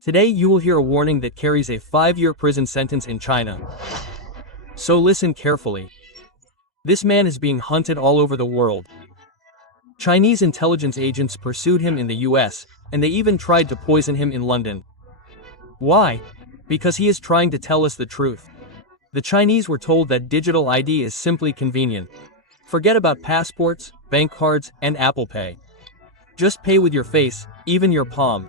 Today you will hear a warning that carries a 5-year prison sentence in China. So listen carefully. This man is being hunted all over the world. Chinese intelligence agents pursued him in the US, and they even tried to poison him in London. Why? Because he is trying to tell us the truth. The Chinese were told that digital ID is simply convenient. Forget about passports, bank cards, and Apple Pay. Just pay with your face, even your palm.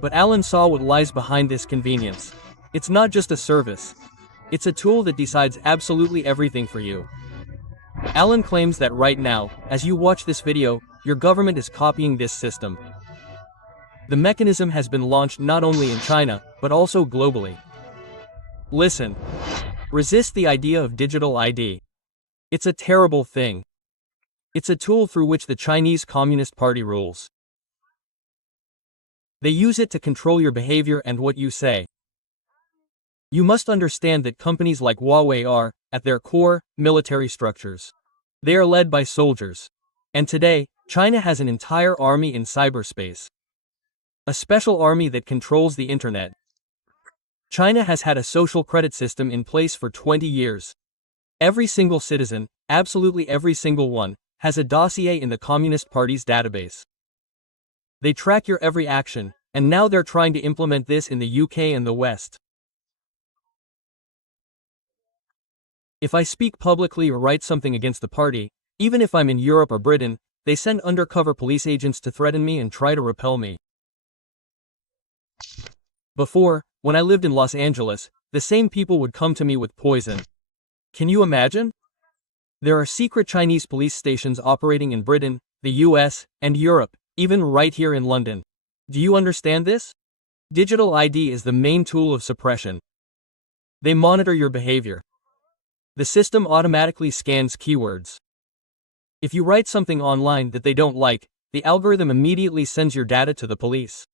But Alan saw what lies behind this convenience. It's not just a service. It's a tool that decides absolutely everything for you. Alan claims that right now, as you watch this video, your government is copying this system. The mechanism has been launched not only in China, but also globally. Listen. Resist the idea of digital ID. It's a terrible thing. It's a tool through which the Chinese Communist Party rules. They use it to control your behavior and what you say. You must understand that companies like Huawei are, at their core, military structures. They are led by soldiers. And today, China has an entire army in cyberspace. A special army that controls the internet. China has had a social credit system in place for 20 years. Every single citizen, absolutely every single one, has a dossier in the Communist Party's database. They track your every action, and now they're trying to implement this in the UK and the West. If I speak publicly or write something against the party, even if I'm in Europe or Britain, they send undercover police agents to threaten me and try to repel me. Before, when I lived in Los Angeles, the same people would come to me with poison. Can you imagine? There are secret Chinese police stations operating in Britain, the US, and Europe, even right here in London. Do you understand this? Digital ID is the main tool of suppression. They monitor your behavior. The system automatically scans keywords. If you write something online that they don't like, the algorithm immediately sends your data to the police.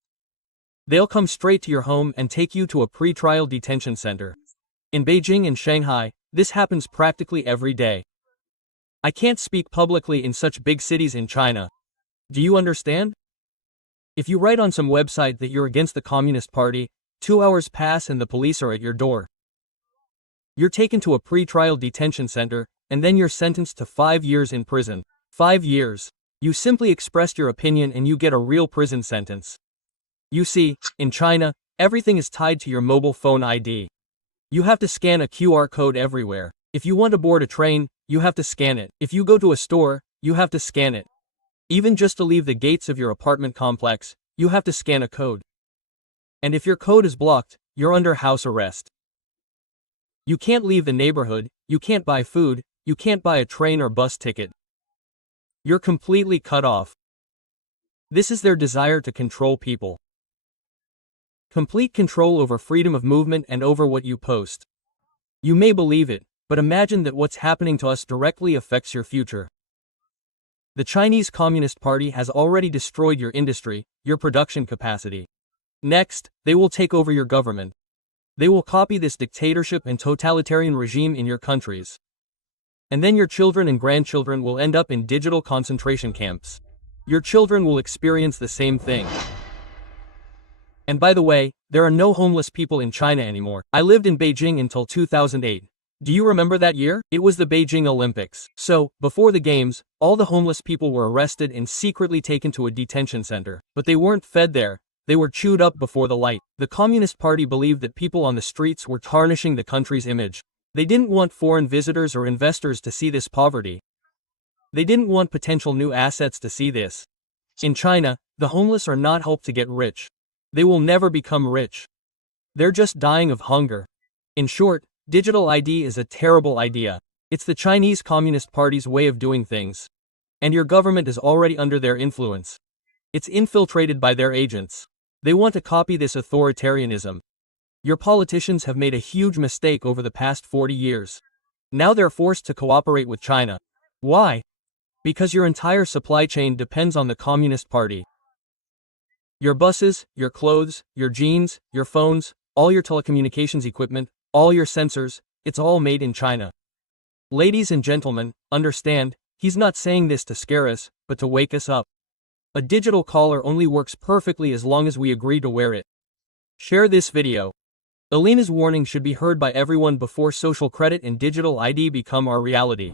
They'll come straight to your home and take you to a pre-trial detention center. In Beijing and Shanghai, this happens practically every day. I can't speak publicly in such big cities in China. Do you understand? If you write on some website that you're against the Communist Party, 2 hours pass and the police are at your door. You're taken to a pre-trial detention center, and then you're sentenced to 5 years in prison. 5 years. You simply expressed your opinion and you get a real prison sentence. You see, in China, everything is tied to your mobile phone ID. You have to scan a QR code everywhere. If you want to board a train, you have to scan it. If you go to a store, you have to scan it. Even just to leave the gates of your apartment complex, you have to scan a code. And if your code is blocked, you're under house arrest. You can't leave the neighborhood, you can't buy food, you can't buy a train or bus ticket. You're completely cut off. This is their desire to control people. Complete control over freedom of movement and over what you post. You may believe it, but imagine that what's happening to us directly affects your future. The Chinese Communist Party has already destroyed your industry, your production capacity. Next, they will take over your government. They will copy this dictatorship and totalitarian regime in your countries. And then your children and grandchildren will end up in digital concentration camps. Your children will experience the same thing. And by the way, there are no homeless people in China anymore. I lived in Beijing until 2008. Do you remember that year? It was the Beijing Olympics. So, before the games, all the homeless people were arrested and secretly taken to a detention center. But they weren't fed there. They were chewed up before the light. The Communist Party believed that people on the streets were tarnishing the country's image. They didn't want foreign visitors or investors to see this poverty. They didn't want potential new assets to see this. In China, the homeless are not hoped to get rich. They will never become rich. They're just dying of hunger. In short, digital ID is a terrible idea. It's the Chinese Communist Party's way of doing things. And your government is already under their influence. It's infiltrated by their agents. They want to copy this authoritarianism. Your politicians have made a huge mistake over the past 40 years. Now they're forced to cooperate with China. Why? Because your entire supply chain depends on the Communist Party. Your buses, your clothes, your jeans, your phones, all your telecommunications equipment, all your sensors, it's all made in China. Ladies and gentlemen, understand, he's not saying this to scare us, but to wake us up. A digital collar only works perfectly as long as we agree to wear it. Share this video. Alina's warning should be heard by everyone before social credit and digital ID become our reality.